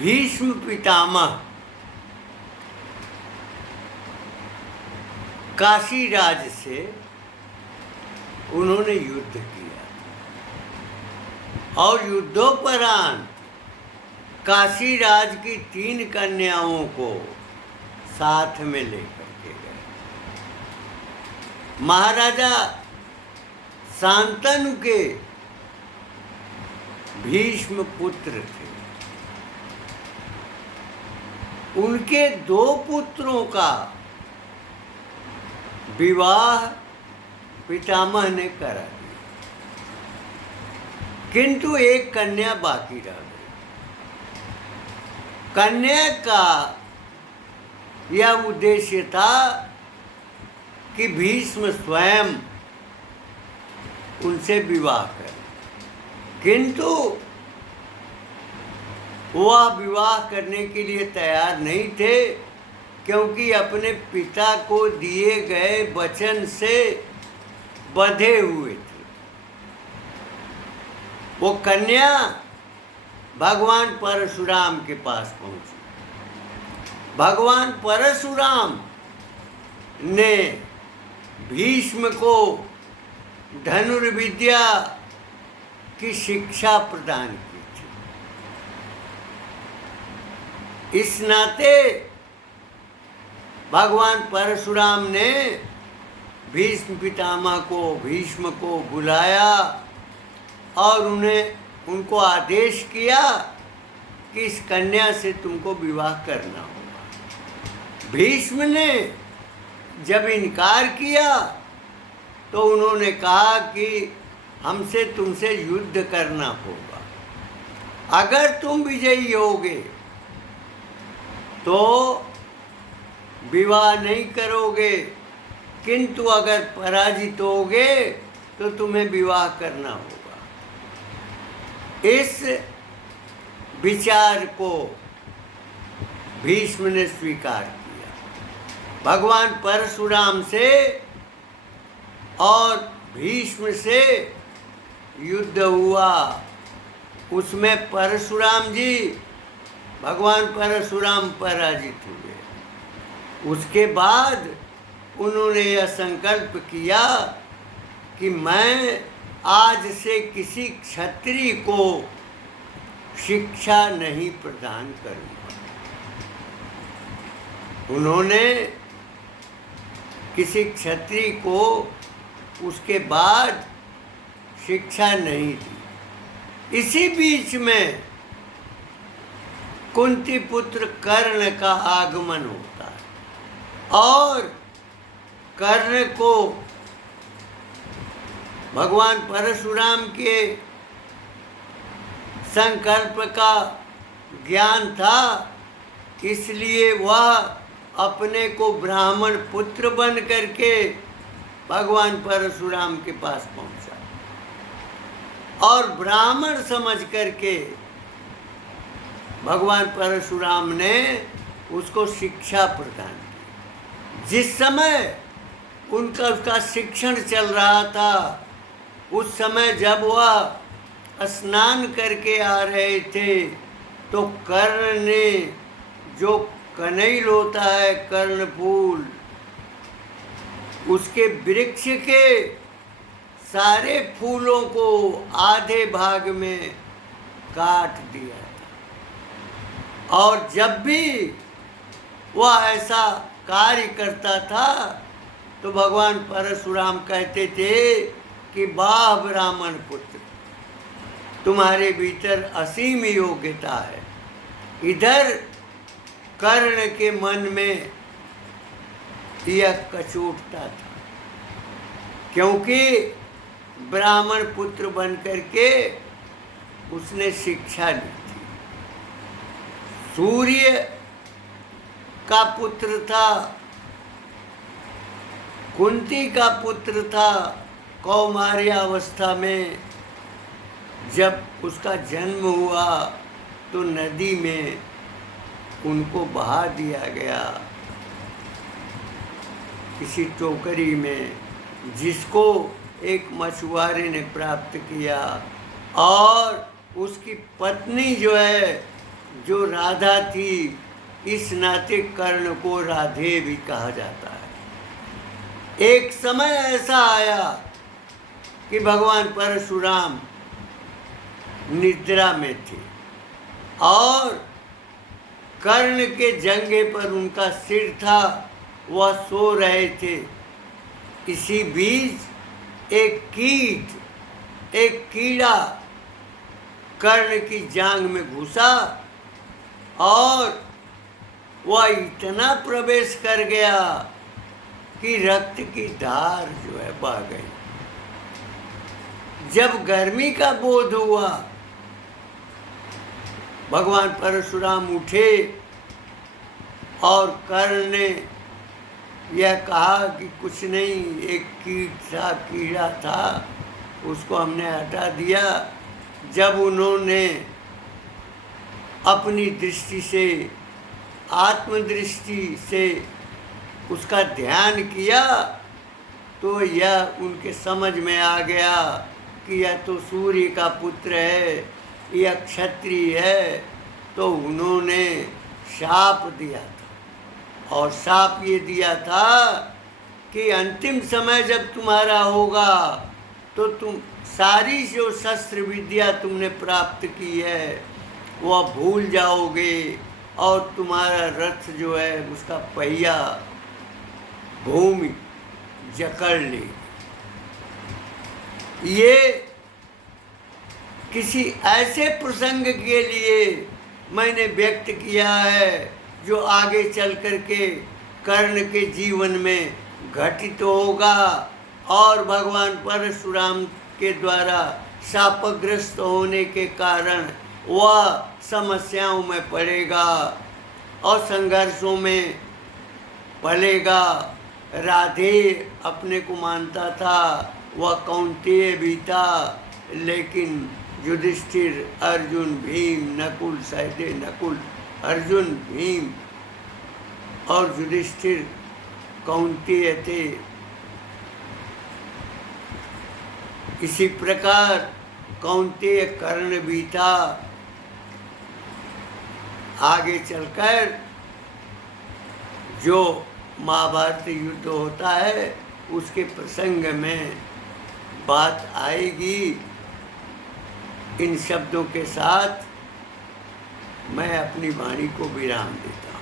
भीष्म पितामह काशीराज से उन्होंने युद्ध किया और युद्धोपरांत काशीराज की 3 कन्याओं को साथ में लेकर के गए। महाराजा शांतनु के भीष्म पुत्र थे। उनके 2 पुत्रों का विवाह पितामह ने करा दिया, किंतु एक कन्या बाकी रह गई। कन्या का यह उद्देश्य था कि भीष्म स्वयं उनसे विवाह करें, किंतु वह विवाह करने के लिए तैयार नहीं थे, क्योंकि अपने पिता को दिए गए वचन से बंधे हुए थे। वो कन्या भगवान परशुराम के पास पहुंची। भगवान परशुराम ने भीष्म को धनुर्विद्या की शिक्षा प्रदान की थी। इस नाते भगवान परशुराम ने भीष्म पितामह भीष्म को बुलाया और उनको आदेश किया कि इस कन्या से तुमको विवाह करना होगा। भीष्म ने जब इनकार किया तो उन्होंने कहा कि हमसे तुमसे युद्ध करना होगा। अगर तुम विजयी होगे तो विवाह नहीं करोगे, किंतु अगर पराजित होगे तो तुम्हें विवाह करना होगा। इस विचार को भीष्म ने स्वीकार किया। भगवान परशुराम से और भीष्म से युद्ध हुआ। उसमें परशुराम जी भगवान परशुराम पराजित हुए। उसके बाद उन्होंने यह संकल्प किया कि मैं आज से किसी क्षत्रिय को शिक्षा नहीं प्रदान करूँगा। उन्होंने किसी क्षत्रिय को उसके बाद शिक्षा नहीं दी। इसी बीच में कुंती पुत्र कर्ण का आगमन होता है और कर्ण को भगवान परशुराम के संकल्प का ज्ञान था, इसलिए वह अपने को ब्राह्मण पुत्र बन करके भगवान परशुराम के पास पहुंचा और ब्राह्मण समझ करके भगवान परशुराम ने उसको शिक्षा प्रदान की। जिस समय उसका शिक्षण चल रहा था, उस समय जब वह स्नान करके आ रहे थे तो कर्ण ने जो कनैल होता है, कर्णफूल, उसके वृक्ष के सारे फूलों को आधे भाग में काट दिया था। और जब भी वह ऐसा कार्य करता था तो भगवान परशुराम कहते थे कि वाह ब्राह्मण पुत्र, तुम्हारे भीतर असीम योग्यता है। इधर कर्ण के मन में यह कचोटता था, क्योंकि ब्राह्मण पुत्र बन करके उसने शिक्षा ली थी। सूर्य का पुत्र था, कुंती का पुत्र था। कौमार्यावस्था में जब उसका जन्म हुआ तो नदी में उनको बहा दिया गया किसी टोकरी में, जिसको एक मछुआरे ने प्राप्त किया और उसकी पत्नी जो है जो राधा थी, इस नाते कर्ण को राधे भी कहा जाता है। एक समय ऐसा आया कि भगवान परशुराम निद्रा में थे और कर्ण के जंघे पर उनका सिर था, वह सो रहे थे। इसी बीच एक कीड़ा कर्ण की जांघ में घुसा और वह इतना प्रवेश कर गया कि रक्त की धार जो है बह गई। जब गर्मी का बोध हुआ, भगवान परशुराम उठे और कर्ण ने यह कहा कि कुछ नहीं, एक कीड़ा था, उसको हमने हटा दिया। जब उन्होंने अपनी दृष्टि से, आत्मदृष्टि से उसका ध्यान किया तो यह उनके समझ में आ गया कि यह तो सूर्य का पुत्र है, यह क्षत्रिय है। तो उन्होंने शाप दिया था और शाप ये दिया था कि अंतिम समय जब तुम्हारा होगा तो तुम सारी जो शस्त्र विद्या तुमने प्राप्त की है वह भूल जाओगे और तुम्हारा रथ जो है उसका पहिया भूमि जकड़ ले। ये किसी ऐसे प्रसंग के लिए मैंने व्यक्त किया है जो आगे चल कर के कर्ण के जीवन में घटित होगा और भगवान परशुराम के द्वारा शापग्रस्त होने के कारण वह समस्याओं में पड़ेगा और संघर्षों में पड़ेगा। राधे अपने को मानता था, वह कौंतेय भी था, लेकिन युधिष्ठिर, अर्जुन, भीम, नकुल, सहदेव, नकुल, अर्जुन, भीम और युधिष्ठिर कौंतेय थे। इसी प्रकार कौंतेय कर्ण भी था। आगे चलकर जो महाभारत युद्ध होता है उसके प्रसंग में बात आएगी। इन शब्दों के साथ मैं अपनी वाणी को विराम देता हूँ।